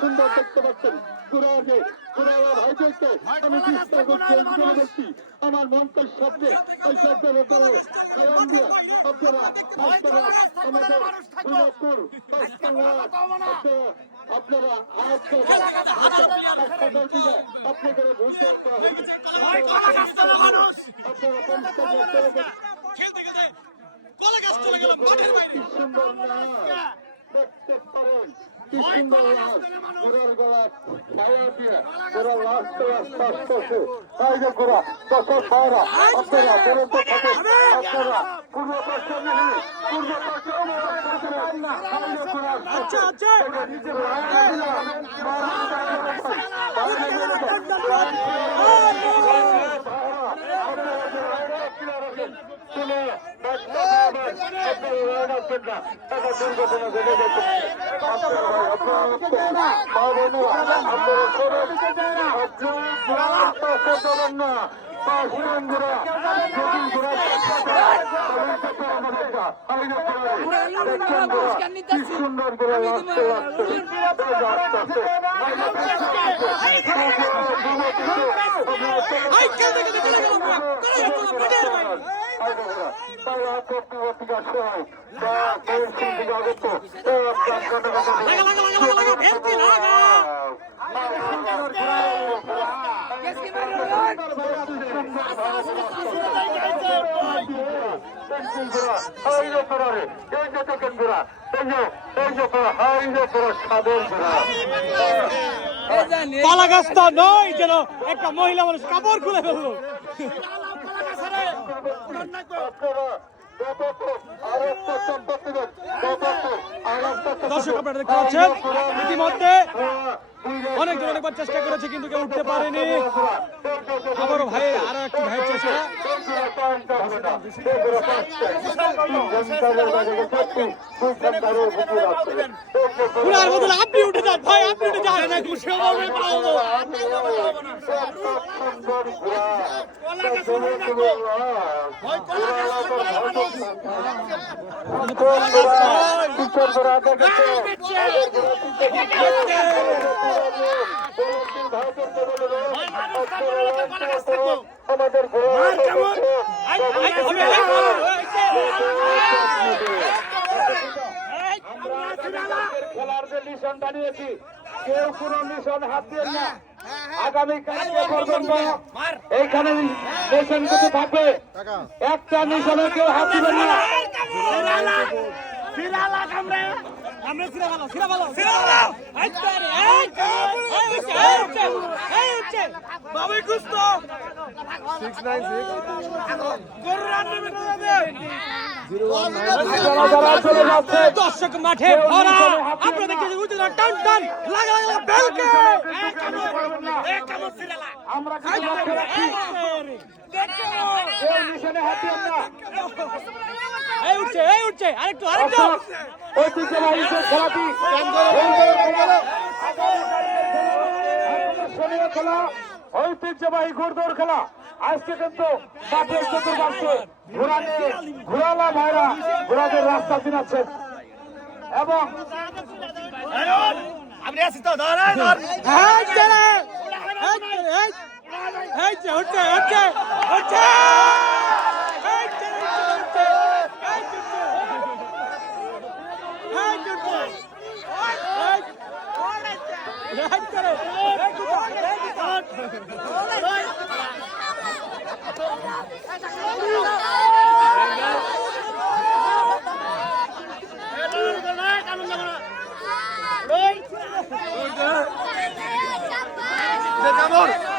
সুন্দর দেখতে পাচ্ছেন ঘোড়াকে ঘোড়াওয়ালা ভাইদেরকে আমি চেষ্টা করছি করছি আমার মন্ত্রের শব্দে ওই শব্দের উপরে কালাম দিয়ে আপনারা আমাদের দুর্গাপুর আপনারা আপনাদের ভুলতে কি সুন্দর না দেখতে পারেন কি সুন্দর ঘোড়ার গলা ছায়া দিয়ে ঘোড়া লাস্টে আস্তে আস্তে তাই যে ঘোড়া দর্শক ভাইরা আপনারা বেরোতে থাকেন আপনারা পূর্ব পাশে পূর্ব পাশে দুর্ঘটনা ঘটে যাচ্ছে না সুন্দর করে কলা গাছ তো নয় যেন একটা মহিলা মানুষ কাপড় খুলে ফেললো। দর্শক আপনারা দেখতে পাচ্ছেন ইতিমধ্যে অনেকজন অনেকবার চেষ্টা করেছে কিন্তু কেউ উঠতে পারেনি। আবারও ভাই আরো একটি ভাইয়ের চেষ্টা আপনি উঠে যান ভাই আপনি উঠে যান আমাদের খেলার যে মিশন বানিয়েছি কেউ কোন মিশন হাত দিয়ে না। আগামীকাল পর্যন্ত এইখানে মিশন কিছু থাকবে, একটা মিশনে কেউ হাত দিবেন না। দর্শক মাঠে ভরা আপনারা দেখতে টান টান লাগা লাগা বেলকে আমরা এই উঠছে আরেকটু আরেকটু ঐতিহ্যবাহী খেলাটি খেলা ঐতিহ্যবাহী ঘোড়দৌড় খেলা আজকে কিন্তু মাঠের চতুর্পার্শ্বে ঘোড়া নিয়ে ঘোড়ালা ভাইরা ঘোড়াদের রাস্তা চিনাচ্ছেন এবং Amor!